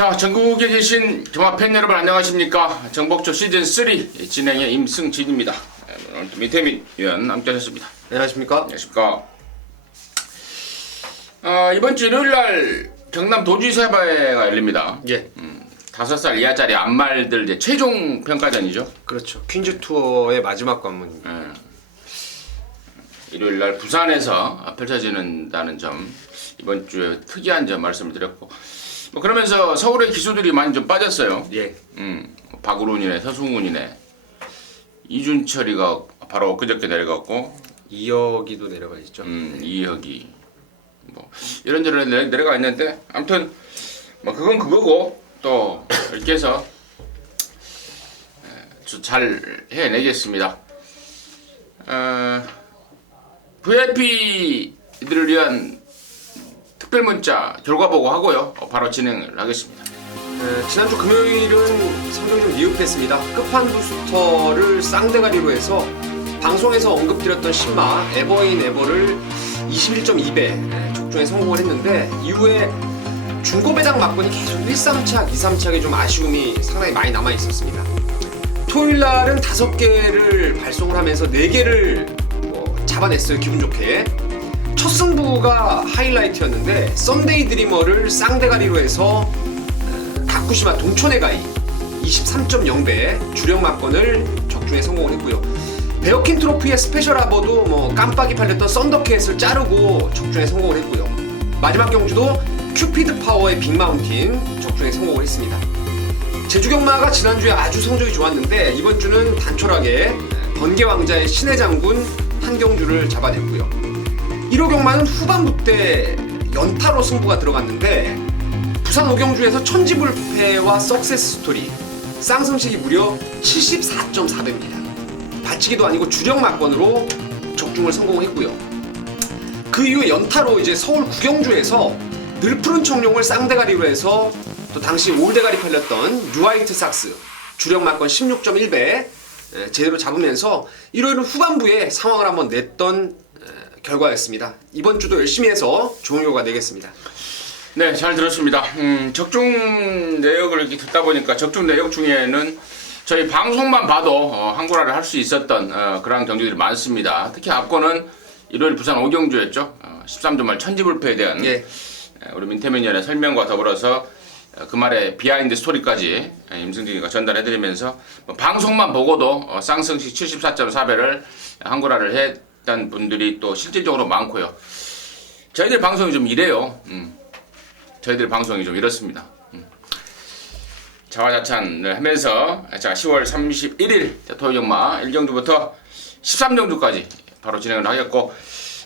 자, 전국에 계신 경마팬 여러분 안녕하십니까? 정복조 시즌3 진행의 임승진입니다. 오늘 민태민 위원 함께 하셨습니다. 안녕하십니까? 안녕하십니까? 이번 주 일요일날 경남 도지사회가 열립니다. 예. 5살 이하짜리 암말들 이제 최종 평가전이죠. 그렇죠. 퀸즈 투어의 마지막 관문입니다. 일요일날 부산에서 펼쳐지는다는 점, 이번 주에 특이한 점 말씀을 드렸고, 뭐 그러면서 서울의 기수들이 많이 좀 빠졌어요. 예. 박우론이네, 서승훈이네, 이준철이가 바로 그저께 내려갔고, 이혁이도 내려가 있죠. 이혁이 뭐 이런저런 내려가 있는데, 아무튼 뭐 그건 그거고 또 이렇게 해서 잘 해내겠습니다. VIP들을 위한 특별 문자 결과 보고하고요. 바로 진행을 하겠습니다. 지난주 금요일은 성적이 좀 미흡했습니다. 끝판 부스터를 쌍대가리로 해서 방송에서 언급드렸던 신마 에버인 에버를 21.2배 적중에 성공을 했는데, 이후에 중고배당 막건이 계속 1-3착, 2-3착에 좀 아쉬움이 상당히 많이 남아 있었습니다. 토요일날은 5개를 발송을 하면서 4개를 잡아냈어요. 기분 좋게. 첫 승부가 하이라이트였는데, 썬데이 드리머를 쌍대가리로 해서 다쿠시마 동촌의 가이 23.0배 주력 막건을 적중에 성공을 했고요. 베어킨 트로피의 스페셜 아버도 깜빡이 팔렸던 썬더캣을 자르고 적중에 성공을 했고요. 마지막 경주도 큐피드 파워의 빅마운틴 적중에 성공을 했습니다. 제주경마가 지난주에 아주 성적이 좋았는데, 이번 주는 단촐하게 번개왕자의 신의 장군 한 경주를 잡아냈고요. 1호 경마는 후반부 때 연타로 승부가 들어갔는데, 부산 5경주에서 천지불패와 석세스 스토리 쌍승식이 무려 74.4배입니다. 받치기도 아니고 주력 막건으로 적중을 성공했고요. 그 이후에 연타로 이제 서울 9경주에서 늘 푸른 청룡을 쌍대가리로 해서 또 당시 올대가리 팔렸던 뉴화이트 삭스 주력 막건 16.1배 제대로 잡으면서 일요일은 후반부에 상황을 한번 냈던 결과였습니다. 이번 주도 열심히 해서 좋은 결과 내겠습니다. 네, 잘 들었습니다. 적중 내역을 이렇게 듣다 보니까 적중 내역 중에는 저희 방송만 봐도 한골화를 할 수 있었던 그런 경주들이 많습니다. 특히 앞권은 일요일 부산 5경주였죠. 13조말 천지불패에 대한 우리 민태민 위원의 설명과 더불어서 그 말의 비하인드 스토리까지 임승진이가 전달해드리면서 방송만 보고도 쌍승식 74.4배를 한골화를 했던 분들이 또 실질적으로 많고요. 저희들 방송이 좀 이래요. 저희들 방송이 좀 이렇습니다. 자화자찬을 하면서 자 10월 31일 토요경마 1경주부터 13경주까지 바로 진행을 하겠고,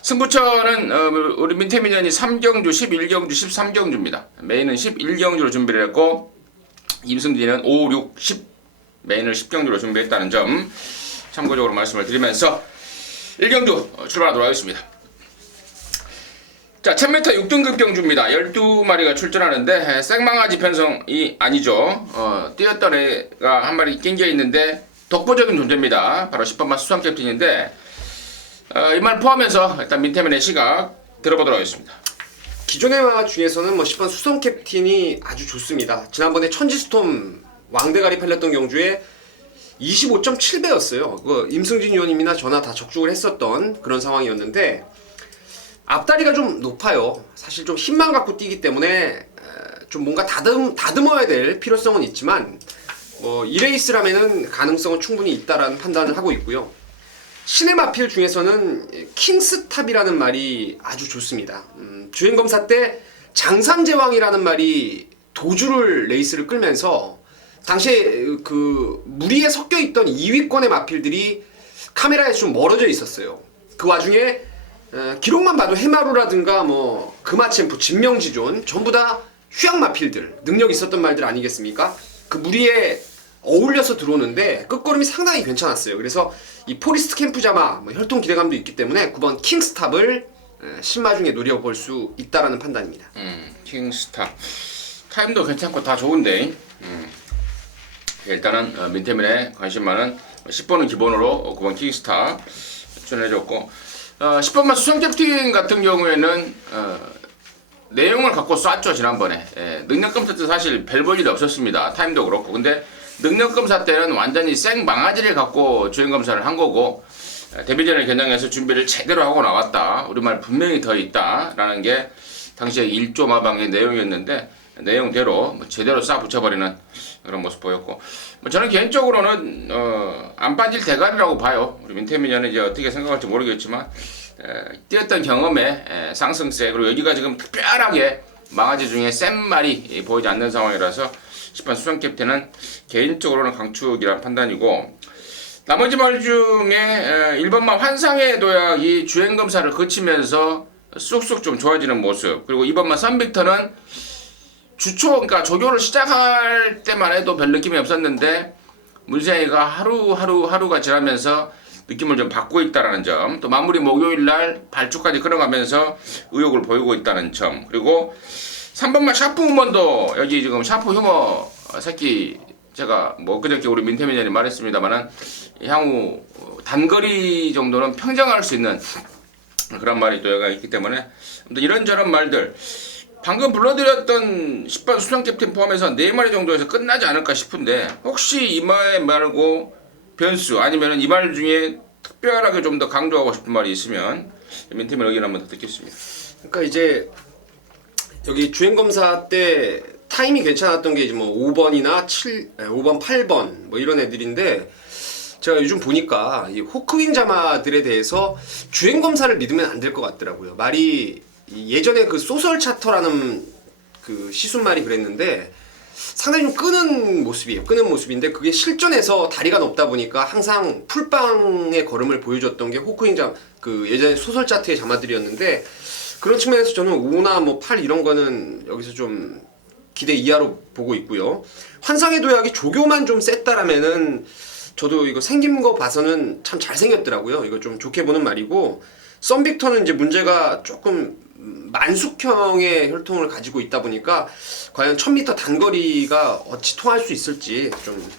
승부처는 우리 민태민 의원이 3경주, 11경주, 13경주입니다. 메인은 11경주로 준비를 했고, 임승진은 5, 6, 10 메인을 10경주로 준비했다는 점 참고적으로 말씀을 드리면서 1경주 출발하도록 하겠습니다. 자, 1000m 6등급 경주입니다. 12마리가 출전하는데 생망아지 편성이 아니죠. 뛰었던 애가 한 마리 낑겨 있는데 독보적인 존재입니다. 바로 10번마 수상 캡틴인데, 이 말 포함해서 일단 민태민의 시각 들어보도록 하겠습니다. 기존의 마 중에서는 10번 수성 캡틴이 아주 좋습니다. 지난번에 천지스톰 왕대가리 팔렸던 경주에 25.7배였어요. 임승진 의원님이나 저나 다 적중을 했었던 그런 상황이었는데, 앞다리가 좀 높아요. 사실 좀 힘만 갖고 뛰기 때문에 좀 뭔가 다듬어야 될 필요성은 있지만, 이 레이스라면은 가능성은 충분히 있다라는 판단을 하고 있고요. 신의 마필 중에서는 킹스탑이라는 말이 아주 좋습니다. 주행검사 때 장산제왕이라는 말이 도주를 레이스를 끌면서 당시에 그 무리에 섞여 있던 2위권의 마필들이 카메라에서 좀 멀어져 있었어요. 그 와중에 기록만 봐도 해마루라든가 금화챔프, 진명지존 전부 다 휴양 마필들, 능력 있었던 말들 아니겠습니까? 그 무리에 어울려서 들어오는데 끝걸음이 상당히 괜찮았어요. 그래서 이 포리스트 캠프자마 혈통 기대감도 있기 때문에 9번 킹스탑을 신마 중에 노려볼 수 있다라는 판단입니다. 킹스탑 타임도 괜찮고 다 좋은데, 일단은 민태민의 관심 많은 10번은 기본으로 9번 킹스탑 추천해줬고, 10번만 수성 캡틴 같은 경우에는 내용을 갖고 쐈죠 지난번에. 능력검사 때 사실 별 볼 일이 없었습니다. 타임도 그렇고. 근데 능력검사 때는 완전히 생 망아지를 갖고 주행검사를 한 거고, 데뷔전을 겨냥해서 준비를 제대로 하고 나왔다. 우리말 분명히 더 있다라는 게 당시에 1조 마방의 내용이었는데, 내용대로 제대로 싹 붙여버리는 그런 모습 보였고, 저는 개인적으로는 안 빠질 대가리라고 봐요. 우리 민태민이는 이제 어떻게 생각할지 모르겠지만, 뛰었던 경험의 상승세, 그리고 여기가 지금 특별하게 망아지 중에 센 말이 보이지 않는 상황이라서 10번 수성 캡틴은 개인적으로는 강축이란 판단이고, 나머지 말 중에 1번만 환상의 도약이 주행검사를 거치면서 쑥쑥 좀 좋아지는 모습, 그리고 2번만 썬빅터는 그러니까 조교를 시작할 때만 해도 별 느낌이 없었는데 문세영이가 하루가 지나면서 느낌을 좀 받고 있다는 점, 또 마무리 목요일날 발주까지 끌어가면서 의욕을 보이고 있다는 점, 그리고 3번만 샤프 우먼도 여기 지금 샤프 휴머 새끼, 제가 뭐 그저께 우리 민태민이 말했습니다만은 향후 단거리 정도는 평정할 수 있는 그런 말이 또 여기가 있기 때문에 이런저런 말들, 방금 불러드렸던 10번 수성 캡틴 포함해서 4마리 정도에서 끝나지 않을까 싶은데, 혹시 이 말 말고 변수 아니면 이 말 중에 특별하게 좀 더 강조하고 싶은 말이 있으면 민태민 의견 한번 더 듣겠습니다. 그러니까 이제 여기 주행검사 때 타임이 괜찮았던 게 이제 뭐 5번이나 5번, 8번 뭐 이런 애들인데, 제가 요즘 보니까 이 호크윙 자마들에 대해서 주행검사를 믿으면 안 될 것 같더라고요. 말이 예전에 그 소설 차터라는 그 시순말이 그랬는데 상당히 좀 끄는 모습이에요. 끄는 모습인데 그게 실전에서 다리가 높다 보니까 항상 풀빵의 걸음을 보여줬던 게 호크윙 그 예전에 소설 차트의 자마들이었는데, 그런 측면에서 저는 5나 뭐 8 이런 거는 여기서 좀 기대 이하로 보고 있고요. 환상의 도약이 조교만 좀 셌다라면은 저도 이거 생긴 거 봐서는 참 잘생겼더라고요. 이거 좀 좋게 보는 말이고, 썬빅터는 이제 문제가 조금 만숙형의 혈통을 가지고 있다 보니까 과연 1000m 단거리가 어찌 통할 수 있을지 좀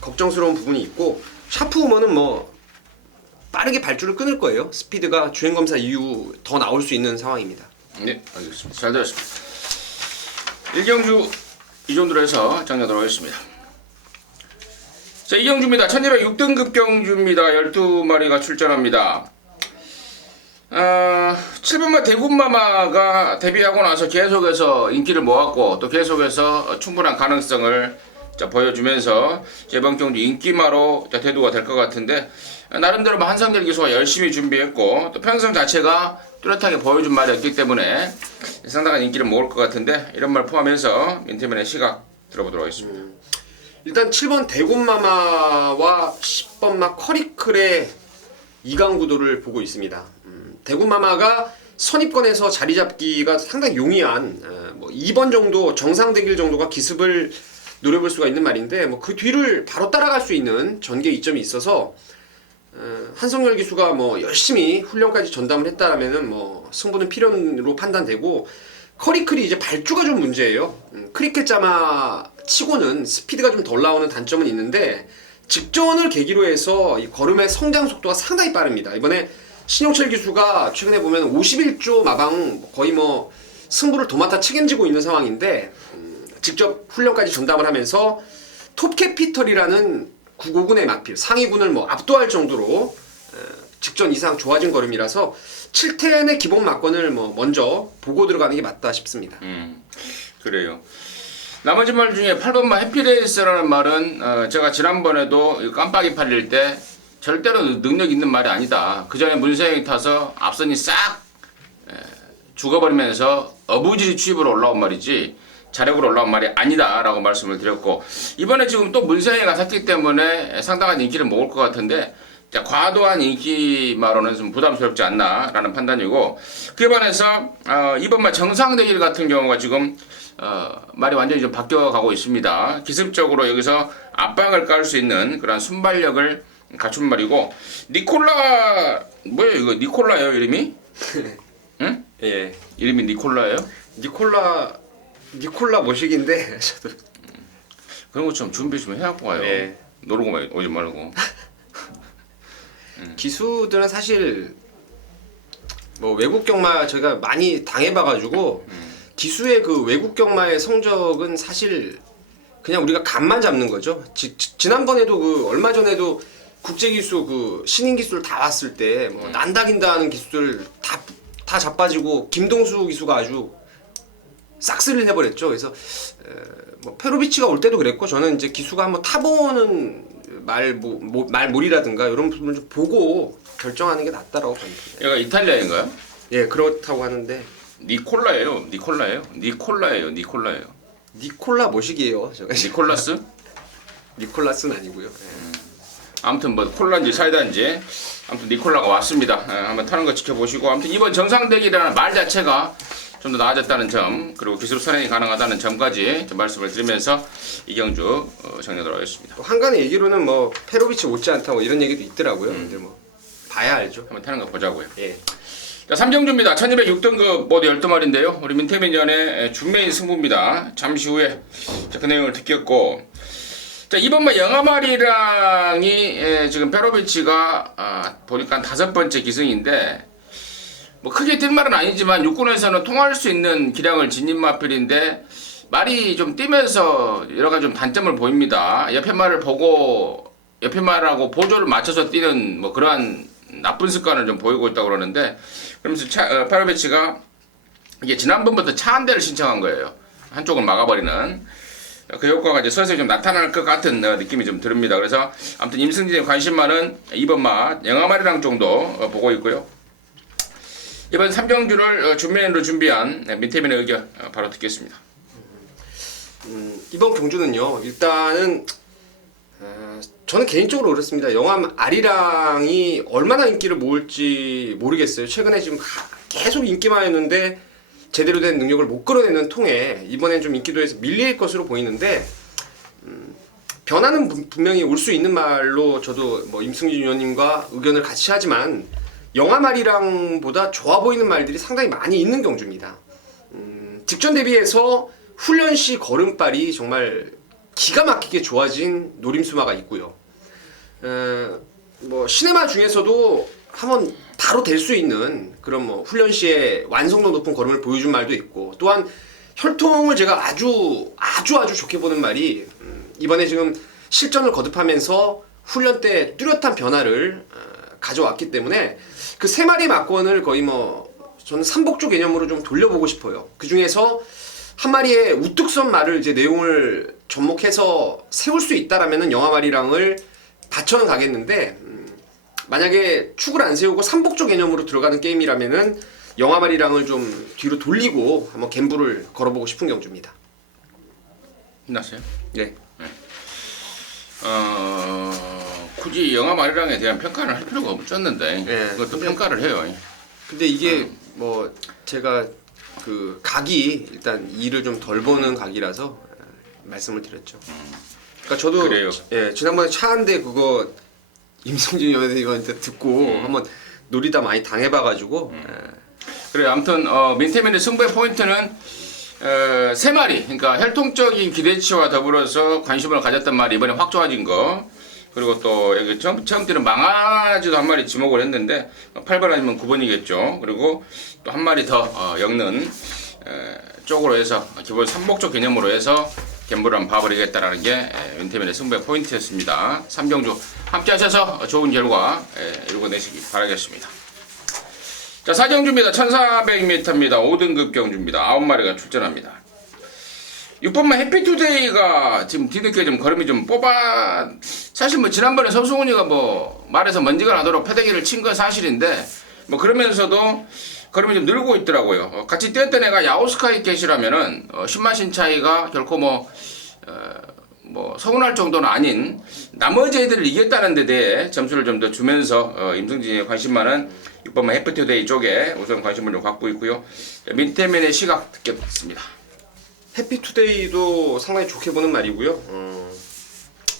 걱정스러운 부분이 있고, 샤프 우먼은 뭐 빠르게 발주를 끊을 거예요. 스피드가 주행검사 이후 더 나올 수 있는 상황입니다. 네, 알겠습니다. 잘 들었습니다. 1경주 이 정도로 해서 정리하도록 하겠습니다. 자, 2경주입니다. 1206등급 경주입니다. 12마리가 출전합니다. 7번마 대군마마가 데뷔하고 나서 계속해서 인기를 모았고, 또 계속해서 충분한 가능성을 보여주면서 이번 경주 인기마로 대두가 될 것 같은데, 나름대로 한상열 기수가 열심히 준비했고, 또 편성 자체가 뚜렷하게 보여준 말이었기 때문에 상당한 인기를 모을 것 같은데, 이런 말 포함해서 민태민의 시각 들어보도록 하겠습니다. 일단 7번 대군마마와 10번마 커리클의 2강 구도를 보고 있습니다. 대군마마가 선입권에서 자리 잡기가 상당히 용이한 뭐 2번 정도 정상대길 정도가 기습을 노려볼 수가 있는 말인데, 뭐 그 뒤를 바로 따라갈 수 있는 전개 이점이 있어서 한성열 기수가 뭐 열심히 훈련까지 전담을 했다라면은 뭐 승부는 필연으로 판단되고, 커리클이 이제 발주가 좀 문제예요. 크리켓 자마 치고는 스피드가 좀 덜 나오는 단점은 있는데, 직전을 계기로 해서 이 걸음의 성장 속도가 상당히 빠릅니다. 이번에 신용철 기수가 최근에 보면 51조 마방 거의 뭐 승부를 도맡아 책임지고 있는 상황인데, 직접 훈련까지 전담을 하면서 톱캐피털이라는 959군의 막필 상위군을 뭐 압도할 정도로 직전 이상 좋아진 걸음이라서 7텐의 기본 막권을 뭐 먼저 보고 들어가는 게 맞다 싶습니다. 그래요. 나머지 말 중에 8번마 해피레이스라는 말은 제가 지난번에도 깜빡이 팔릴 때 절대로 능력 있는 말이 아니다. 그 전에 문세영이 타서 앞선이 싹 죽어버리면서 어부지리 취입으로 올라온 말이지 자력으로 올라온 말이 아니다 라고 말씀을 드렸고, 이번에 지금 또 문세영이가 탔기 때문에 상당한 인기를 모을 것 같은데, 과도한 인기마로는 좀 부담스럽지 않나 라는 판단이고, 그에 반해서 이번 말 정상대길 같은 경우가 지금 말이 완전히 좀 바뀌어가고 있습니다. 기습적으로 여기서 압박을 깔 수 있는 그런 순발력을 갖춘 말이고, 니콜라 뭐예요 이거? 니콜라예요 이름이? 응? 예. 이름이 니콜라예요? 니콜라 모식인데 저도 그런 거 좀 준비 좀 해갖고 와요. 예. 노르고만 오지 말고. 기수들은 사실 뭐 외국 경마 제가 많이 당해봐가지고 기수의 그 외국 경마의 성적은 사실 그냥 우리가 감만 잡는 거죠. 지난번에도 그 얼마 전에도 국제 기수 그 신인 기수를 다 왔을 때 뭐 난다긴다 하는 기수들 다 자빠지고 김동수 기수가 아주 싹쓸이를 해버렸죠. 그래서 뭐 페로비치가 올 때도 그랬고 저는 이제 기수가 한번 타보는 말몰이라든가 이런 부분을 좀 보고 결정하는 게 낫다라고 봅니다. 얘가 이탈리아인가요? 예, 그렇다고 하는데 니콜라예요. 니콜라 모식이에요. 제가 니콜라스? 니콜라스는 아니고요. 예. 아무튼 뭐 콜라인지 사이다인지 아무튼 니콜라가 왔습니다. 한번 타는 거 지켜보시고 아무튼 이번 정상대기라는 말 자체가 좀 더 나아졌다는 점 그리고 기술 선행이 가능하다는 점까지 좀 말씀을 드리면서 이경주 정리하도록 하겠습니다. 또 한간에 얘기로는 뭐 페로비치 못지않다 뭐 이런 얘기도 있더라고요. 근데 뭐 봐야 알죠. 한번 타는 거 보자고요. 예. 자, 삼경주입니다. 1206등급 모두 12마리인데요. 우리 민태민전의 준메인 승부입니다. 잠시 후에 그 내용을 듣겠고 자, 이번만 영아마리랑이 지금 페로비치가 보니까 5번째 기승인데 뭐 크게 뛸 말은 아니지만 육군에서는 통할 수 있는 기량을 지닌 마필인데 말이 좀 뛰면서 여러 가지 좀 단점을 보입니다. 옆에 말을 보고 옆에 말하고 보조를 맞춰서 뛰는 뭐 그러한 나쁜 습관을 좀 보이고 있다고 그러는데 그러면서 페로비치가 이게 지난번부터 차 한 대를 신청한 거예요. 한쪽을 막아버리는 그 효과가 이제 서서히 좀 나타날 것 같은 느낌이 좀 듭니다. 그래서 아무튼 임승진의 관심만은 이번 마 영아마리랑 정도 보고 있고요. 이번 삼경주를 준메인으로 준비한 민태민의 의견 바로 듣겠습니다. 이번 경주는요. 일단은 저는 개인적으로 그렇습니다. 영암 아리랑이 얼마나 인기를 모을지 모르겠어요. 최근에 지금 계속 인기만 했는데 제대로 된 능력을 못 끌어내는 통에 이번엔 좀 인기도에서 밀릴 것으로 보이는데 변화는 분명히 올 수 있는 말로 저도 뭐 임승진 위원님과 의견을 같이 하지만 영암아리랑보다 좋아 보이는 말들이 상당히 많이 있는 경주입니다. 직전 대비해서 훈련 시 걸음발이 정말 기가 막히게 좋아진 노림수마가 있고요. 뭐 시네마 중에서도 한번 바로 될 수 있는 그런 뭐 훈련 시에 완성도 높은 걸음을 보여준 말도 있고 또한 혈통을 제가 아주 좋게 보는 말이 이번에 지금 실전을 거듭하면서 훈련 때 뚜렷한 변화를 가져왔기 때문에 그 세 마리 막권을 거의 뭐 저는 삼복조 개념으로 좀 돌려보고 싶어요. 그 중에서 한 마리의 우뚝 선 말을 이제 내용을 접목해서 세울 수 있다라면은 영아마리랑을 받쳐는 가겠는데 만약에 축을 안 세우고 삼복조 개념으로 들어가는 게임이라면은 영아마리랑을 좀 뒤로 돌리고 한번 갬블을 걸어보고 싶은 경주입니다. 끝났어요? 네. 굳이 영아마리랑에 대한 평가를 할 필요가 없었는데 네. 그것도 평가를 해요. 근데 이게 뭐 제가 그 각이 일단 일을 좀 덜 보는 각이라서 말씀을 드렸죠. 그러니까 저도 그래요. 예, 지난번에 차 한 대 그거 임성진 의원한테 듣고 한번 놀이다 많이 당해봐가지고 그래 아무튼 민태민의 승부의 포인트는 세 마리 그러니까 혈통적인 기대치와 더불어서 관심을 가졌던 말이 이번에 확 좋아진 거 그리고 또 여기 처음 뛰는 망아지도 한 마리 지목을 했는데 8번 아니면 9번이겠죠. 그리고 또 한 마리 더 엮는 쪽으로 해서 기본 삼복조 개념으로 해서 갬블을 한번 봐버리겠다라는 게 윤태민의 승부의 포인트였습니다. 삼경주 함께 하셔서 좋은 결과 이루어내시기 바라겠습니다. 자, 4경주입니다. 1400m입니다. 5등급 경주입니다. 9마리가 출전합니다. 6번만 해피투데이가 지금 뒤늦게 좀 걸음이 좀 사실 뭐 지난번에 서승훈이가 뭐 말해서 먼지가 나도록 패대기를 친 건 사실인데 뭐 그러면서도 걸음이 좀 늘고 있더라고요. 같이 뛰었던 애가 야오스카이 겟이라면은 10마신 차이가 결코 뭐 서운할 정도는 아닌 나머지 애들을 이겼다는 데 대해 점수를 좀 더 주면서 임승진의 관심 많은 6번만 해피투데이 쪽에 우선 관심을 좀 갖고 있고요. 민태민의 시각 듣겠습니다. 해피투데이도 상당히 좋게 보는 말이고요.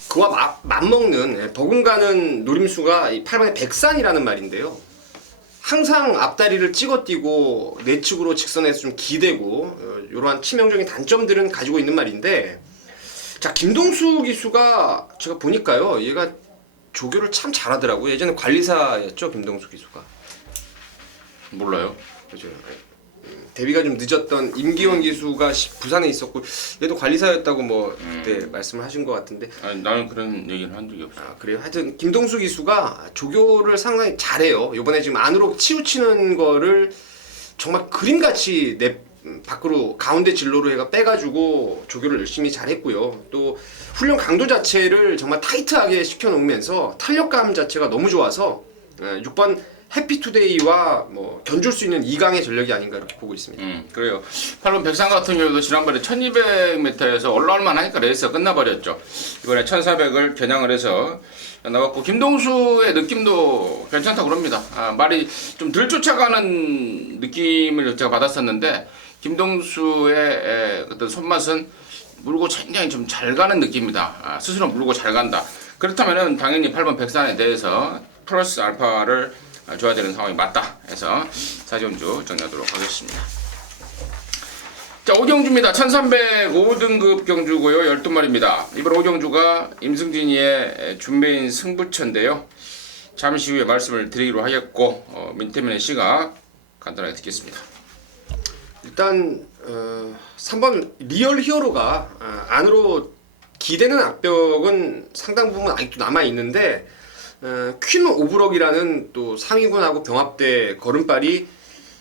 그와 맞먹는 버금가는 노림수가 8번의 백산이라는 말인데요. 항상 앞다리를 찍어뛰고 내측으로 직선에서 좀 기대고 이러한 치명적인 단점들은 가지고 있는 말인데 자 김동수 기수가 제가 보니까요 얘가 조교를 참 잘하더라고요. 예전에 관리사였죠 김동수 기수가. 몰라요. 그죠. 데뷔가 좀 늦었던 임기원 기수가 부산에 있었고 얘도 관리사였다고 뭐 그때 말씀을 하신 것 같은데. 아니, 나는 그런 얘기는 한 적이 없어. 아, 그래요? 하여튼 김동수 기수가 조교를 상당히 잘해요. 이번에 지금 안으로 치우치는 거를 정말 그림같이 밖으로 가운데 진로로 해가 빼가지고 조교를 열심히 잘했고요. 또 훈련 강도 자체를 정말 타이트하게 시켜놓으면서 탄력감 자체가 너무 좋아서 6번 해피투데이와 뭐 견줄 수 있는 2강의 전력이 아닌가 이렇게 보고 있습니다. 그래요. 8번 백상 같은 경우도 지난번에 1200m에서 올라올만 하니까 레이스가 끝나버렸죠. 이번에 1400을 겨냥을 해서 나왔고, 김동수의 느낌도 괜찮다고 그럽니다. 말이 좀 덜 쫓아가는 느낌을 제가 받았었는데, 김동수의 어떤 손맛은 물고 굉장히 좀 잘 가는 느낌이다. 스스로 물고 잘 간다. 그렇다면은 당연히 8번 백산에 대해서 플러스 알파를 줘야 되는 상황이 맞다 해서 4점주 정리하도록 하겠습니다. 자, 오경주입니다. 1305등급 경주고요. 12마리입니다. 이번 오경주가 임승진이의 준매인 승부처인데요. 잠시 후에 말씀을 드리기로 하겠고, 민태민의 시각 간단하게 듣겠습니다. 일단 3번 리얼 히어로가 안으로 기대는 악벽은 상당 부분 아직도 남아있는데 퀸 오브럭이라는 또 상위군하고 병합대 걸음발이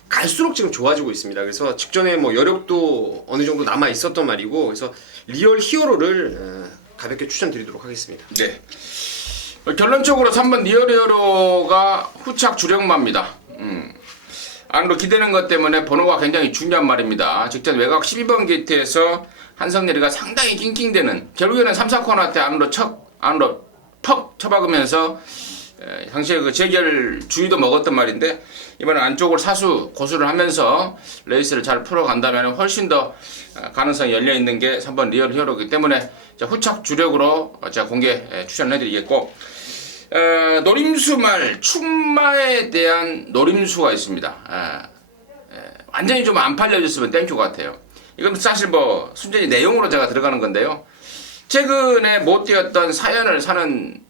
갈수록 지금 좋아지고 있습니다. 그래서 직전에 뭐 여력도 어느 정도 남아 있었던 말이고, 그래서 리얼 히어로를 가볍게 추천드리도록 하겠습니다. 네. 결론적으로 3번 리얼 히어로가 후착 주력마입니다. 안으로 기대는 것 때문에 번호가 굉장히 중요한 말입니다. 직전 외곽 12번 게이트에서 한성내리가 상당히 낑낑대는, 결국에는 3, 4코너 때 안으로 퍽 쳐박으면서 당시에 그 재결 주의도 먹었던 말인데, 이번에 안쪽으로 고수를 하면서 레이스를 잘 풀어간다면 훨씬 더 가능성이 열려있는 게 3번 리얼 히어로이기 때문에 후착 주력으로 제가 공개 추천해드리겠고, 노림수말 충마에 대한 노림수가 있습니다. 완전히 좀 안 팔려졌으면 땡큐 같아요. 이건 사실 뭐 순전히 내용으로 제가 들어가는 건데요. 최근에 못 뛰었던 사연을 사는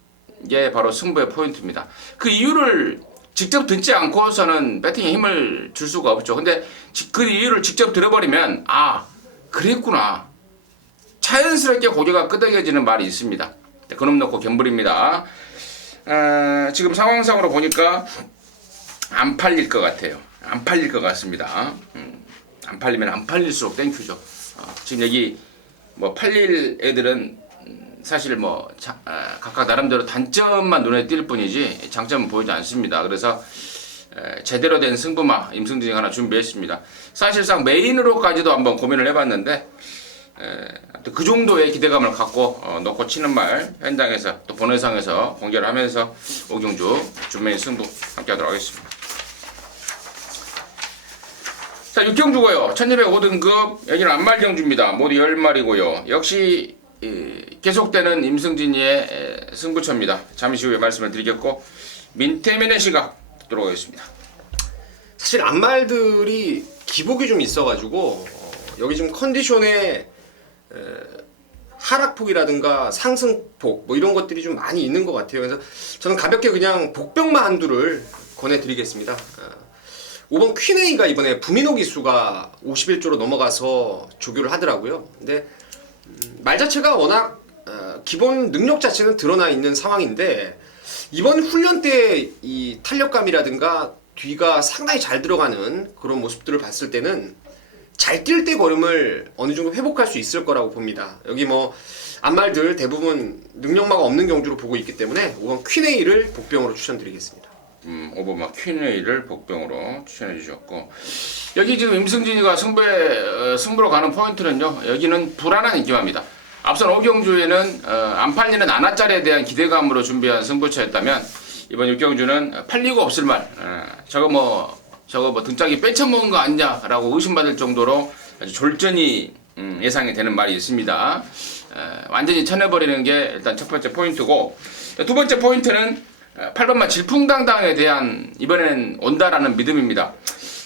게 바로 승부의 포인트입니다. 그 이유를 직접 듣지 않고서는 배팅에 힘을 줄 수가 없죠. 근데 그 이유를 직접 들어버리면 그랬구나. 자연스럽게 고개가 끄덕여지는 말이 있습니다. 그놈 놓고 겸블입니다. 지금 상황상으로 보니까 안 팔릴 것 같아요. 안 팔릴 것 같습니다. 안 팔리면 안 팔릴수록 땡큐죠. 지금 여기 뭐 팔릴 애들은 사실 뭐 각각 나름대로 단점만 눈에 띌 뿐이지 장점은 보이지 않습니다. 그래서 제대로 된 승부마 임승진이 하나 준비했습니다. 사실상 메인으로까지도 한번 고민을 해봤는데 그 정도의 기대감을 갖고 놓고 치는 말 현장에서 또 본회상에서 공개를 하면서 오경주 준메인 승부 함께하도록 하겠습니다. 자, 6경주고요. 1205등급 여기는 안말경주입니다. 모두 10마리고요. 역시 계속되는 임승진이의 승부처입니다. 잠시 후에 말씀을 드리겠고, 민태민의 시각 듣도록 하겠습니다. 사실 안말들이 기복이 좀 있어가지고 여기 지금 컨디션에 하락폭이라든가 상승폭 뭐 이런 것들이 좀 많이 있는 것 같아요. 그래서 저는 가볍게 그냥 복병마 한두를 권해드리겠습니다. 5번 퀸에이가 이번에 부민호 기수가 51조로 넘어가서 조교를 하더라고요. 근데 말 자체가 워낙 기본 능력 자체는 드러나 있는 상황인데, 이번 훈련 때 이 탄력감이라든가 뒤가 상당히 잘 들어가는 그런 모습들을 봤을 때는 잘 뛸 때 걸음을 어느 정도 회복할 수 있을 거라고 봅니다. 여기 뭐 안말들 대부분 능력마가 없는 경주로 보고 있기 때문에 5번 퀸에이를 복병으로 추천드리겠습니다. 5번 퀸에이를 복병으로 추천해 주셨고, 여기 지금 임승진이가 승부로 가는 포인트는요, 여기는 불안한 인기마입니다. 앞선 오경주에는 안 팔리는 안아짜리에 대한 기대감으로 준비한 승부처였다면, 이번 6경주는 팔리고 없을 말, 저거 뭐 등짝이 빼쳐먹은 거 아니냐라고 의심받을 정도로 아주 졸전이 예상이 되는 말이 있습니다. 완전히 쳐내버리는 게 일단 첫 번째 포인트고, 두 번째 포인트는 8번마 질풍당당에 대한 이번에는 온다라는 믿음입니다.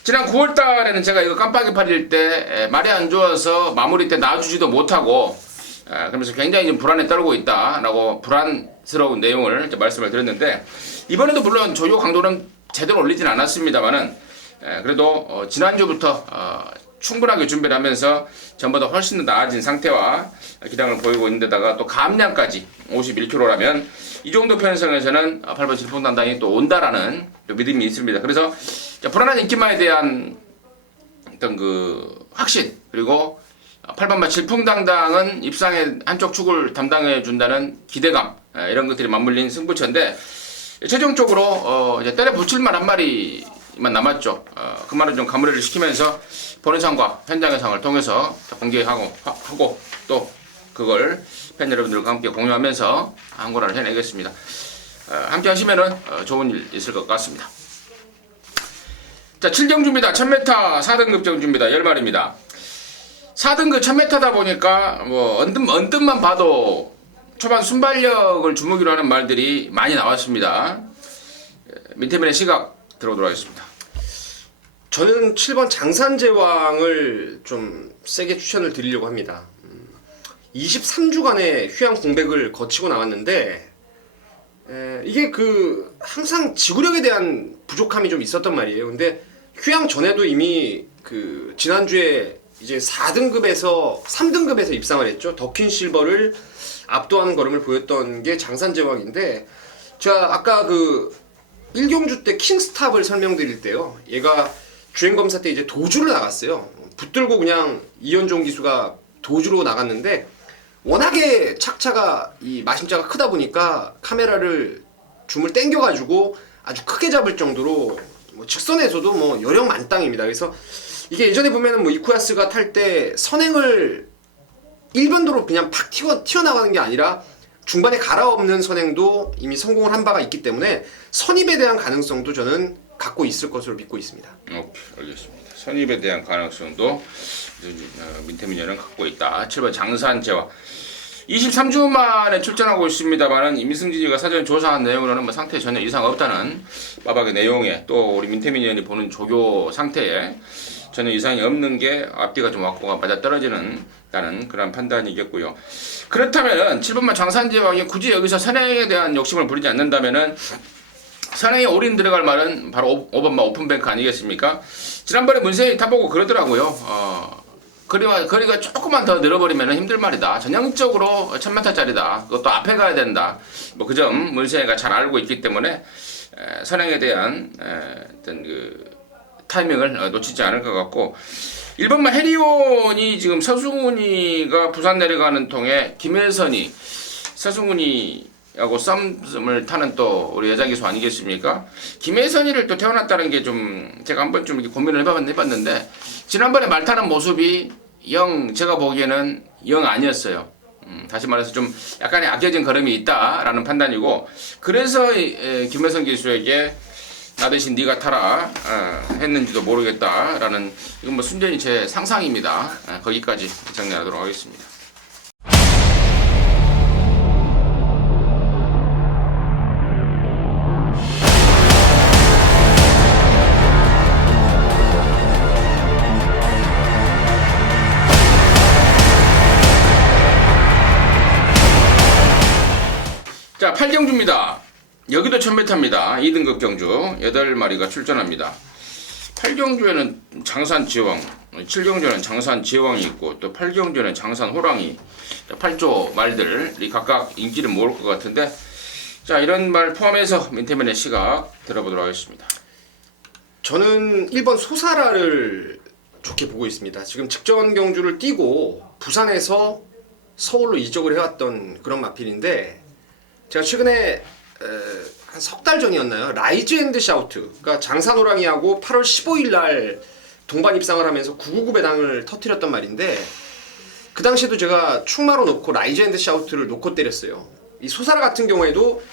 지난 9월달에는 제가 이거 깜빡이 팔릴 때 말이 안 좋아서 마무리 때 놔주지도 못하고 그러면서 굉장히 좀 불안에 떨고 있다라고 불안스러운 내용을 말씀을 드렸는데, 이번에도 물론 조교 강도는 제대로 올리진 않았습니다만은 그래도 지난주부터 충분하게 준비를 하면서 전보다 훨씬 더 나아진 상태와 기량을 보이고 있는데다가 또 감량까지 51kg라면 이 정도 편성에서는 8번 질풍 담당이 또 온다라는 또 믿음이 있습니다. 그래서 불안한 인기만에 대한 어떤 그 확신, 그리고 8번마 질풍당당은 입상의 한쪽 축을 담당해 준다는 기대감, 이런 것들이 맞물린 승부처인데 최종적으로 이제 때려 붙일만 한 마리만 남았죠. 그 말을 좀 가무리를 시키면서 보는 상과 현장의 상을 통해서 공개하고 또 그걸 팬 여러분들과 함께 공유하면서 항고라를 해내겠습니다. 함께 하시면은 좋은 일 있을 것 같습니다. 자, 7경주입니다. 1000m 4등급 경주입니다. 10마리입니다. 4등급 1000m다 보니까 뭐 언뜻만 봐도 초반 순발력을 주무기로 하는 말들이 많이 나왔습니다. 민태민의 시각 들어보도록 하겠습니다. 저는 7번 장산제왕을 좀 세게 추천을 드리려고 합니다. 23주간의 휴양 공백을 거치고 나왔는데 이게 그 항상 지구력에 대한 부족함이 좀 있었단 말이에요. 근데 휴양 전에도 이미 그 지난주에 이제 4등급에서 3등급에서 입상을 했죠. 더킨 실버를 압도하는 걸음을 보였던 게 장산제왕인데, 제가 아까 그 1경주 때 킹스탑을 설명드릴 때요, 얘가 주행검사 때 이제 도주를 나갔어요. 붙들고 그냥 이현종 기수가 도주로 나갔는데 워낙에 착차가 이 마심자가 크다 보니까 카메라를 줌을 당겨가지고 아주 크게 잡을 정도로 뭐 직선에서도 뭐 여력 만땅입니다. 그래서 이게 예전에 보면은 뭐 이쿠야스가 탈 때 선행을 일변도로 그냥 팍 튀어나가는 게 아니라 중반에 갈아엎는 선행도 이미 성공을 한 바가 있기 때문에 선입에 대한 가능성도 저는 갖고 있을 것으로 믿고 있습니다. 오케이, 알겠습니다. 선입에 대한 가능성도 민태민현은 갖고 있다. 7번 장산제왕 23주 만에 출전하고 있습니다만은 이승진이가 사전 조사한 내용으로는 뭐 상태에 전혀 이상 없다는 빠박의 내용에, 또 우리 민태민현이 보는 조교 상태에 전혀 이상이 없는 게 앞뒤가 좀 확고가 맞아떨어지는 그런 판단이겠고요. 그렇다면 7번만 장산제왕이 굳이 여기서 선행에 대한 욕심을 부리지 않는다면은 선행에 올인 들어갈 말은 바로 5번만 오픈뱅크 아니겠습니까? 지난번에 문세인이 타보고 그러더라고요. 거리가 조금만 더 늘어버리면 힘들 말이다. 전형적으로 1000m짜리다. 그것도 앞에 가야 된다. 뭐 그 점 문세인가 잘 알고 있기 때문에 선행에 대한 어떤 그 타이밍을 놓치지 않을 것 같고, 1번만 해리온이 지금 서승훈이가 부산 내려가는 통에 김혜선이 서승훈이하고 썸을 타는 또 우리 여자 기수 아니겠습니까? 김혜선이를 또 태어났다는 게 좀 제가 한번 좀 이렇게 고민을 해봤는데 지난번에 말 타는 모습이 제가 보기에는 아니었어요. 다시 말해서 좀 약간의 아껴진 걸음이 있다라는 판단이고, 그래서 김혜선 기수에게 나 대신 네가 타라 했는지도 모르겠다라는, 이건 뭐 순전히 제 상상입니다. 거기까지 정리하도록 하겠습니다. 자, 8경주입니다. 여기도 1000m입니다. 2등급 경주 8마리가 출전합니다. 8경주에는 장산지왕, 7경주에는 장산지왕이 있고 또 8경주에는 장산호랑이, 8조 말들이 각각 인기를 모을 것 같은데, 자, 이런 말 포함해서 민태민의 시각 들어보도록 하겠습니다. 저는 1번 소사라를 좋게 보고 있습니다. 지금 직전 경주를 뛰고 부산에서 서울로 이적을 해왔던 그런 마필인데, 제가 최근에 한 석 달 전이었나요? 라이즈 앤드 샤우트, 그러니까 장산호랑이하고 8월 15일 날 동반 입상을 하면서 999 배당을 터뜨렸단 말인데, 그 당시에도 제가 충마로 놓고 라이즈 앤드 샤우트를 놓고 때렸어요. 이 소사라 같은 경우에도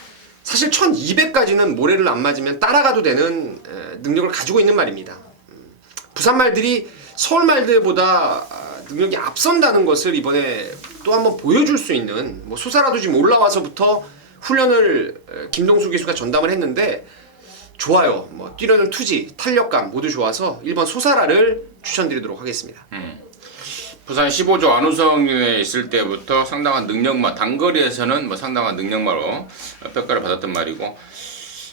사실 1200까지는 모래를 안 맞으면 따라가도 되는 능력을 가지고 있는 말입니다. 부산 말들이 서울 말들보다 능력이 앞선다는 것을 이번에 또 한번 보여줄 수 있는, 뭐 소사라도 지금 올라와서부터 훈련을 김동수 기수가 전담을 했는데 좋아요. 뭐 뛰려는 투지, 탄력감 모두 좋아서 1번 소사라를 추천드리도록 하겠습니다. 부산 15조 안우성에 있을 때부터 상당한 능력마, 단거리에서는 뭐 상당한 능력마로 평가를 받았던 말이고,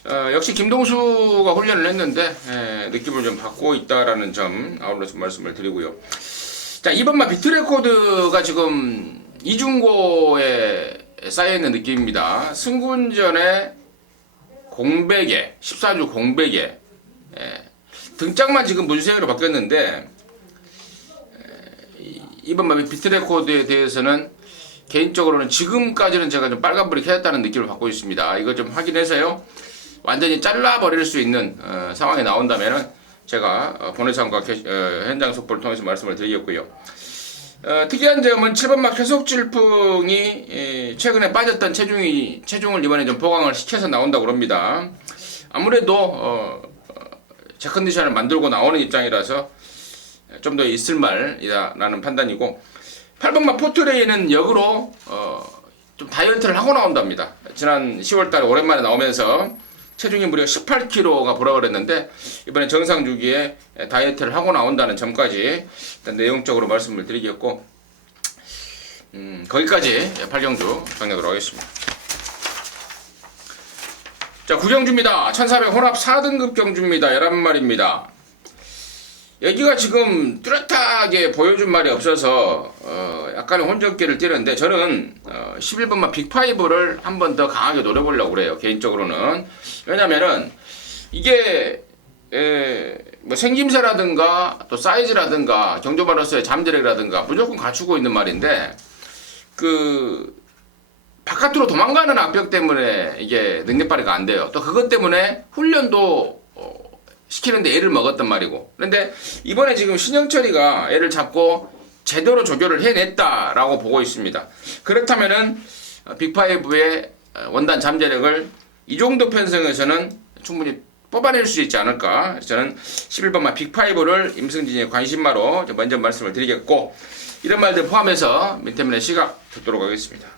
역시 김동수가 훈련을 했는데 느낌을 좀 받고 있다라는 점 아울러 좀 말씀을 드리고요. 자, 이번만 비트레코드가 지금 이중고에 쌓여있는 느낌입니다. 승군전에 공백에 14주 공백에 등짝만 지금 문세로 바뀌었는데 이번만 비트레코드에 대해서는 개인적으로는 지금까지는 제가 좀 빨간불이 켜졌다는 느낌을 받고 있습니다. 이거 좀 확인해서요. 완전히 잘라버릴 수 있는 상황이 나온다면은 제가 본회상과 현장 속보를 통해서 말씀을 드리겠고요. 특이한 점은 7번막 해속질풍이 최근에 빠졌던 체중을 이번에 좀 보강을 시켜서 나온다고 합니다. 아무래도 제 컨디션을 만들고 나오는 입장이라서 좀 더 있을 말이라는 판단이고, 8번막 포트레이는 역으로 좀 다이어트를 하고 나온답니다. 지난 10월달에 오랜만에 나오면서 체중이 무려 18kg가 불어버렸는데 이번에 정상 주기에 다이어트를 하고 나온다는 점까지 일단 내용적으로 말씀을 드리겠고, 거기까지 8경주 정리하도록 하겠습니다. 자, 9경주입니다. 1400 혼합 4등급 경주입니다. 11마리입니다. 여기가 지금 뚜렷하게 보여준 말이 없어서 약간의 혼전기를 띠는데, 저는 11번만 빅5를 한 번 더 강하게 노려보려고 그래요. 개인적으로는. 왜냐면은 이게 뭐 생김새라든가 또 사이즈라든가 경조마로서의 잠재력이라든가 무조건 갖추고 있는 말인데, 그 바깥으로 도망가는 압력 때문에 이게 능력 발휘가 안 돼요. 또 그것 때문에 훈련도 시키는데 애를 먹었단 말이고. 그런데 이번에 지금 신영철이가 애를 잡고 제대로 조교를 해냈다라고 보고 있습니다. 그렇다면은 빅5의 원단 잠재력을 이 정도 편성에서는 충분히 뽑아낼 수 있지 않을까. 저는 11번만 빅5를 임승진의 관심마로 먼저 말씀을 드리겠고, 이런 말들 포함해서 민태민의 시각 듣도록 하겠습니다.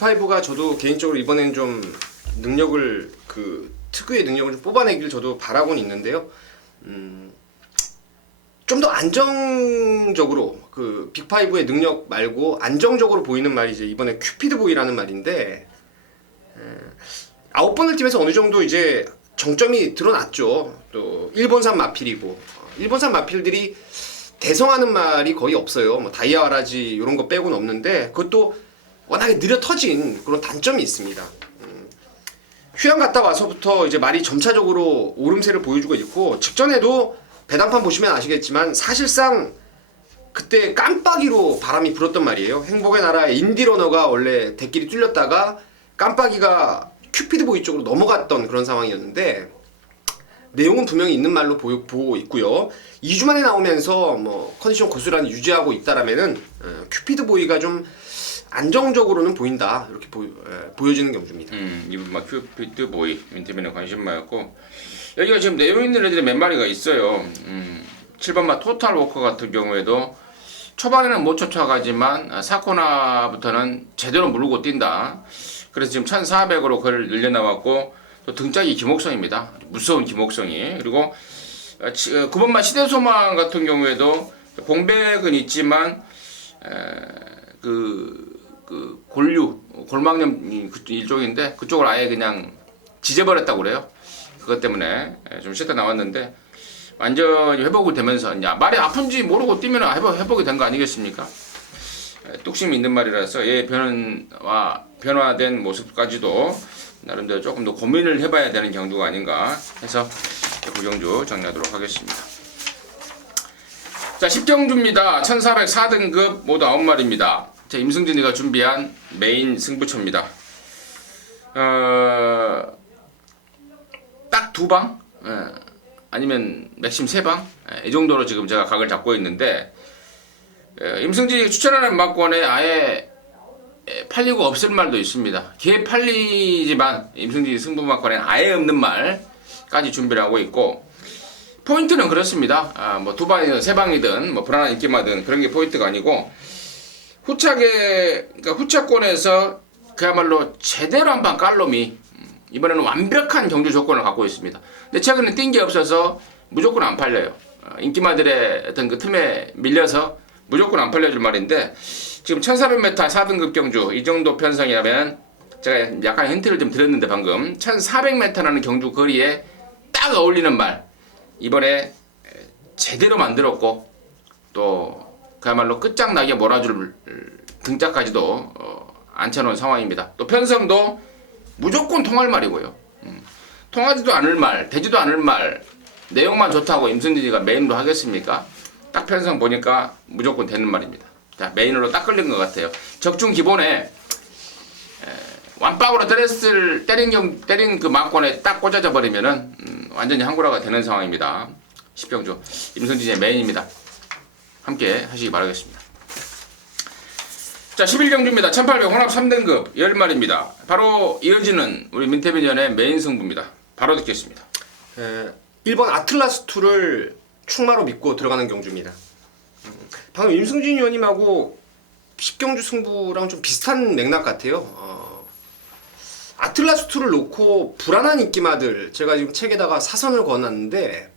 빅5가 저도 개인적으로 이번엔 좀 능력을 특유의 능력을 좀 뽑아내길 저도 바라고는 있는데요. 좀 더 안정적으로 빅5의 능력 말고 안정적으로 보이는 말이 이제 이번에 큐피드 보이라는 말인데, 9번을 팀에서 어느 정도 이제 정점이 드러났죠. 또 일본산 마필이고, 일본산 마필들이 대성하는 말이 거의 없어요. 뭐 다이아와라지 이런 거 빼고는 없는데, 그것도 워낙에 느려 터진 그런 단점이 있습니다. 휴양 갔다 와서부터 이제 말이 점차적으로 오름세를 보여주고 있고, 직전에도 배당판 보시면 아시겠지만 사실상 그때 깜빡이로 바람이 불었던 말이에요. 행복의 나라의 인디러너가 원래 대길이 뚫렸다가 깜빡이가 큐피드보이 쪽으로 넘어갔던 그런 상황이었는데, 내용은 분명히 있는 말로 보고 있고요. 2주 만에 나오면서 뭐 컨디션 고스란히 유지하고 있다라면은 큐피드보이가 좀 안정적으로는 보인다, 이렇게 보여지는 경주입니다. 이분 막 큐피드보이 민태민의 관심마였고, 여기가 지금 내용 있는 애들이 몇 마리가 있어요. 7번마 토탈 워커 같은 경우에도 초반에는 못 쫓아가지만 사코나부터는 제대로 물고 뛴다. 그래서 지금 1400으로 그걸 늘려나왔고, 또 등짝이 기목성입니다. 무서운 기목성이. 그리고 9번마 시대소망 같은 경우에도 공백은 있지만 골막염 일종인데 그쪽을 아예 그냥 지져버렸다고 그래요. 그것 때문에 좀 쉬다 나왔는데 완전히 회복이 되면서, 말이 아픈지 모르고 뛰면 회복이 된 거 아니겠습니까? 뚝심이 있는 말이라서 얘 변화된 모습까지도 나름대로 조금 더 고민을 해봐야 되는 경주가 아닌가 해서 그 경주 정리하도록 하겠습니다. 자, 10경주입니다. 1400 4등급 모두 9마리입니다. 자, 임승진이가 준비한 메인 승부처입니다. 딱 2방? 아니면 맥심 3방? 이 정도로 지금 제가 각을 잡고 있는데, 임승진이 추천하는 막권에 아예 팔리고 없을 말도 있습니다. 기회 팔리지만 임승진이 승부 막권에는 아예 없는 말까지 준비를 하고 있고, 포인트는 그렇습니다. 뭐 2방이든 3방이든 뭐 불안한 인기마든 그런 게 포인트가 아니고, 그러니까 후차권에서 그야말로 제대로 한 방 깔 놈이 이번에는 완벽한 경주 조건을 갖고 있습니다. 근데 최근에 뛴 게 없어서 무조건 안 팔려요. 인기마들의 어떤 그 틈에 밀려서 무조건 안 팔려줄 말인데, 지금 1400m 4등급 경주 이 정도 편성이라면 제가 약간 힌트를 좀 드렸는데 방금 1400m라는 경주 거리에 딱 어울리는 말 이번에 제대로 만들었고 또 그야말로 끝장나게 몰아줄 등짝까지도 앉혀놓은 상황입니다. 또 편성도 무조건 통할 말이고요. 통하지도 않을 말, 되지도 않을 말 내용만 좋다고 임승진이가 메인으로 하겠습니까? 딱 편성 보니까 무조건 되는 말입니다. 자, 메인으로 딱 걸린 것 같아요. 적중 기본에 완박으로 때린 그 막권에 딱 꽂아져 버리면은 완전히 한구라가 되는 상황입니다. 10경주 임승진의 메인입니다. 함께 하시기 바라겠습니다. 자, 11경주입니다. 1800 혼합 3등급 10마리입니다. 바로 이어지는 우리 민태민연의 메인 승부입니다. 바로 듣겠습니다. 1번 아틀라스2를 충마로 믿고 들어가는 경주입니다. 방금 임승진 의원님하고 10경주 승부랑 좀 비슷한 맥락 같아요. 아틀라스2를 놓고 불안한 인기마들 제가 지금 책에다가 사선을 그어놨는데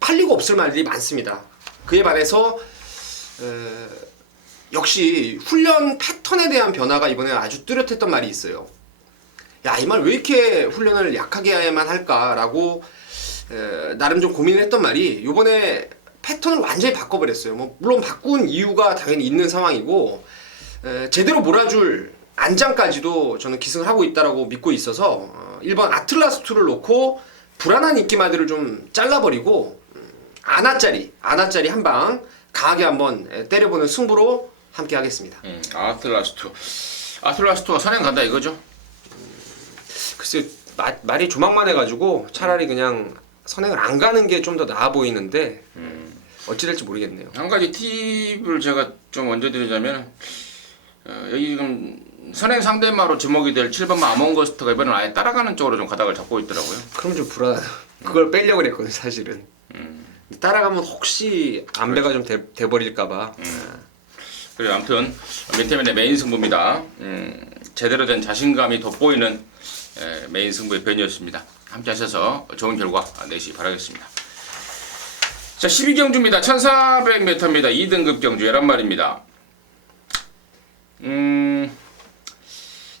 팔리고 없을 말들이 많습니다. 그에 반해서 역시 훈련 패턴에 대한 변화가 이번에 아주 뚜렷했던 말이 있어요. 야, 이 말 왜 이렇게 훈련을 약하게 해야만 할까라고 나름 좀 고민을 했던 말이 이번에 패턴을 완전히 바꿔버렸어요. 뭐 물론 바꾼 이유가 당연히 있는 상황이고 제대로 몰아줄 안장까지도 저는 기승을 하고 있다라고 믿고 있어서 1번 아틀라스2를 놓고 불안한 인기마들을 좀 잘라버리고 아나짜리 한방 강하게 한번 때려보는 승부로 함께 하겠습니다. 아틀라스2가 선행 간다 이거죠? 글쎄 말이 조망만해가지고 차라리 그냥 선행을 안 가는 게 좀 더 나아 보이는데 어찌 될지 모르겠네요. 한 가지 팁을 제가 좀 얹어드리자면 여기 지금 선행 상대마로 지목이 될 7번 아몬거스트가 이번엔 아예 따라가는 쪽으로 좀 가닥을 잡고 있더라고요. 그러면 좀 불안하다. 그걸 빼려고 그랬거든 사실은. 따라가면 혹시 안배가 좀 돼버릴까봐. 그리고 아무튼 민태민의 메인 승부입니다. 제대로 된 자신감이 돋보이는 메인 승부의 변이었습니다. 함께 하셔서 좋은 결과 내시기 바라겠습니다. 자, 12경주입니다. 1400m입니다. 2등급 경주 11마리입니다.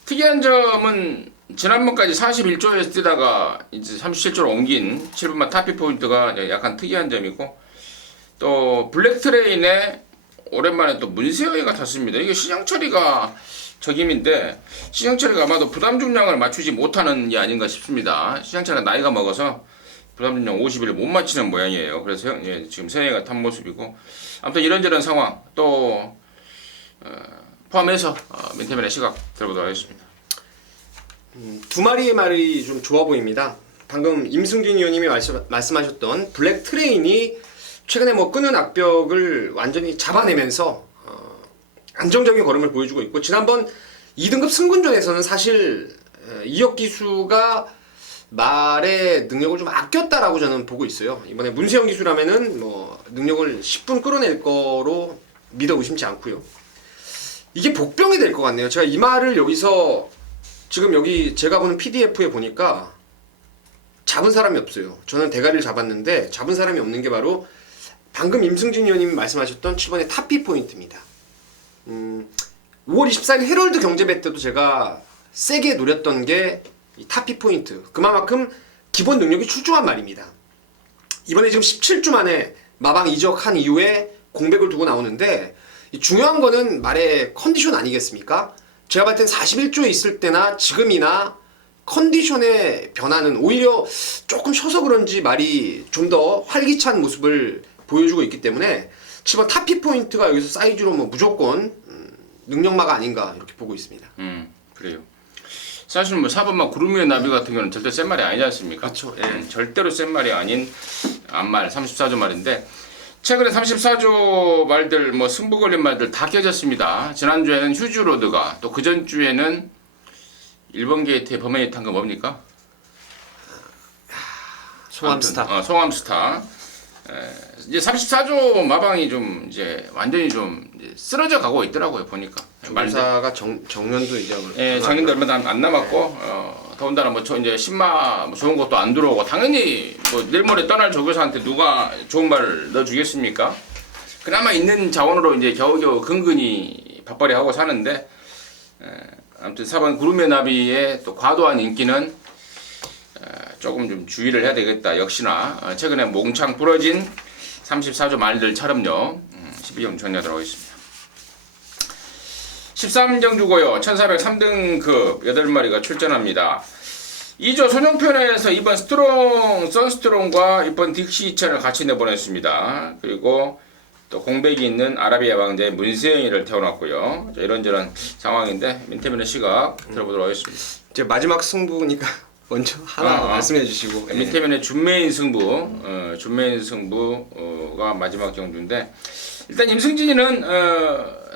특이한 점은 지난번까지 41조에서 뛰다가 이제 37조로 옮긴 7번마 타피 포인트가 약간 특이한 점이고 또 블랙 트레인에 오랜만에 또 문세영이가 탔습니다. 이게 신영철이가 적임인데 신영철이가 아마도 부담 중량을 맞추지 못하는 게 아닌가 싶습니다. 신영철이가 나이가 먹어서 부담 중량 50을 못 맞추는 모양이에요. 그래서 지금 세영이가 탄 모습이고 아무튼 이런저런 상황 또 포함해서 민태민의 시각 들어보도록 하겠습니다. 두 마리의 말이 좀 좋아 보입니다. 방금 임승진 의원님이 말씀하셨던 블랙 트레인이 최근에 뭐 끄는 악벽을 완전히 잡아내면서 안정적인 걸음을 보여주고 있고 지난번 2등급 승군전에서는 사실 이혁 기수가 말의 능력을 좀 아꼈다라고 저는 보고 있어요. 이번에 문세영 기수라면은 뭐 능력을 10분 끌어낼 거로 믿어 의심치 않고요. 이게 복병이 될 것 같네요. 제가 이 말을 여기서 지금 여기 제가 보는 PDF에 보니까 잡은 사람이 없어요. 저는 대가리를 잡았는데 잡은 사람이 없는 게 바로 방금 임승진 의원님이 말씀하셨던 7번의 타피 포인트입니다. 5월 24일 헤럴드 경제배 때도 제가 세게 노렸던 게 이 타피 포인트. 그만큼 기본 능력이 출중한 말입니다. 이번에 지금 17주 만에 마방 이적한 이후에 공백을 두고 나오는데 중요한 거는 말의 컨디션 아니겠습니까? 제가 봤을 땐 41조에 있을 때나 지금이나 컨디션의 변화는 오히려 조금 쉬어서 그런지 말이 좀 더 활기찬 모습을 보여주고 있기 때문에 7번 타피 포인트가 여기서 사이즈로 뭐 무조건 능력마가 아닌가 이렇게 보고 있습니다. 그래요. 사실 뭐 4번마 구름이의 나비 같은 경우는 절대 센 말이 아니지 않습니까? 그렇죠. 절대로 센 말이 아닌 암말 34조 말인데 최근에 34조 말들 뭐 승부 걸린 말들 다 깨졌습니다. 지난주에는 휴즈로드가 또 그전주에는 1번 게이트의 범행이 탄 거 뭡니까? 송암스타. 송암스타. 이제 34조 마방이 좀 이제 완전히 좀 이제 쓰러져 가고 있더라고요 보니까. 조사가 정년도 이적을. 예, 작년도 얼마 안 남았고 더군다나 뭐 이제 신마 뭐 좋은 것도 안 들어오고 당연히 뭐 내일 모레 떠날 조교사한테 누가 좋은 말 넣어주겠습니까? 그나마 있는 자원으로 이제 겨우겨우 근근히 밥벌이 하고 사는데 아무튼 4번 구름의 나비의 또 과도한 인기는 조금 좀 주의를 해야 되겠다. 역시나 최근에 몽창 부러진 34조 말들처럼요. 12경 정리하도록 하겠습니다. 13경주고요. 1403등급 8마리가 출전합니다. 2조 소정편에서 이번 선스트롱과 이번 딕시 2000을 같이 내보냈습니다. 그리고 또 공백이 있는 아라비아 왕자의 문세영이를 태워놨고요. 자, 이런저런 상황인데 민태민의 시각 들어보도록 하겠습니다. 이제 마지막 승부니까 먼저 하나 말씀해 주시고. 민태민의 준메인 승부가 마지막 경주인데 일단 임승진이는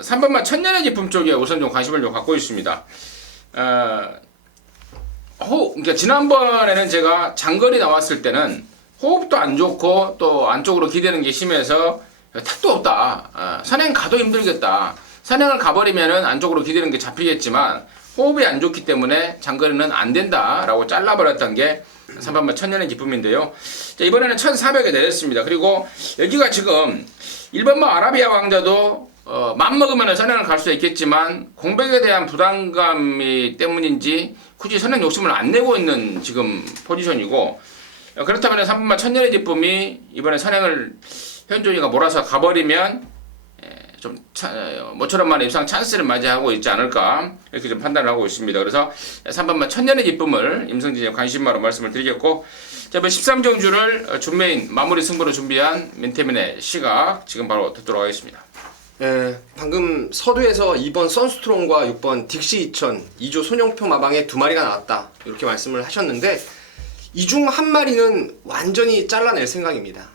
3번만 천년의 기품 쪽에 우선 좀 관심을 좀 갖고 있습니다. 그러니까 지난번에는 제가 장거리 나왔을 때는 호흡도 안 좋고 또 안쪽으로 기대는 게 심해서 택도 없다. 산행 가도 힘들겠다. 산행을 가버리면은 안쪽으로 기대는 게 잡히겠지만 호흡이 안 좋기 때문에 장거리는 안 된다라고 잘라버렸던 게 3번만 천년의 기쁨인데요. 자, 이번에는 1400에 내렸습니다. 그리고 여기가 지금 1번만 아라비아 왕자도 맘먹으면 선행을 갈 수 있겠지만 공백에 대한 부담감이 때문인지 굳이 선행 욕심을 안 내고 있는 지금 포지션이고, 그렇다면 3번만 천년의 기쁨이 이번에 선행을 현존이가 몰아서 가버리면 좀 모처럼 만에 입상 찬스를 맞이하고 있지 않을까 이렇게 좀 판단을 하고 있습니다. 그래서 3번만 천년의 기쁨을 임성진의 관심마로 말씀을 드리겠고, 자, 이번 13경주를 준메인 마무리 승부로 준비한 민태민의 시각 지금 바로 듣도록 하겠습니다. 방금 서두에서 2번 선스트롱과 6번 딕시 2000 2조 소뇽표 마방에 2마리가 나왔다 이렇게 말씀을 하셨는데 이 중 한 마리는 완전히 잘라낼 생각입니다.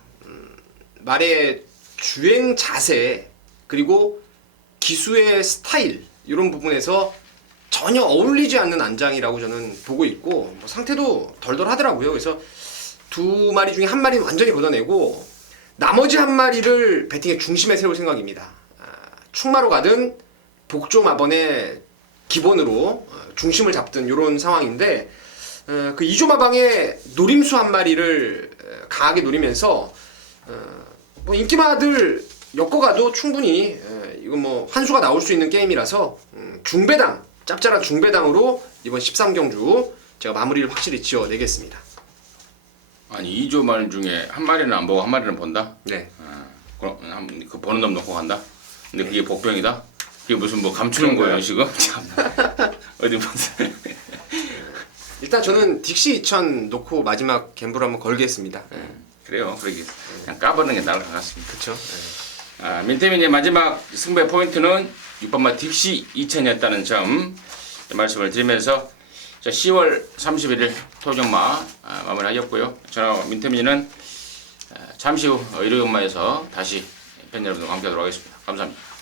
말의 주행 자세 그리고 기수의 스타일 이런 부분에서 전혀 어울리지 않는 안장이라고 저는 보고 있고 상태도 덜덜하더라고요. 그래서 2마리 중에 한 마리는 완전히 걷어내고 나머지 한 마리를 배팅의 중심에 세울 생각입니다. 충마로 가든 복조 마번의 기본으로 중심을 잡든 이런 상황인데 그 2조 마방의 노림수 한 마리를 강하게 노리면서 뭐 인기마들 엮어가도 충분히 이건 뭐 환수가 나올 수 있는 게임이라서 중배당 짭짤한 중배당으로 이번 13경주 제가 마무리를 확실히 지어내겠습니다. 아니 2조 말 중에 한 마리는 안 보고 한 마리는 본다? 네. 그럼 그 보는 놈 놓고 간다? 근데 그게 복병이다? 그게 무슨 뭐 감추는 거예요 지금? 참. 어디 보세요. 일단 저는 딕시 2000 놓고 마지막 갬블 한번 걸겠습니다. 그래요. 그러게 그냥 까버리는 게 나을 것 같습니다. 그렇죠. 민태민의 마지막 승부의 포인트는 6번마 딕시 2000이었다는 점 말씀을 드리면서 10월 31일 토종마 마무리하였고요. 저는 민태민은 잠시 후 일요일마에서 다시 팬 여러분들과 함께하도록 하겠습니다. 감사합니다.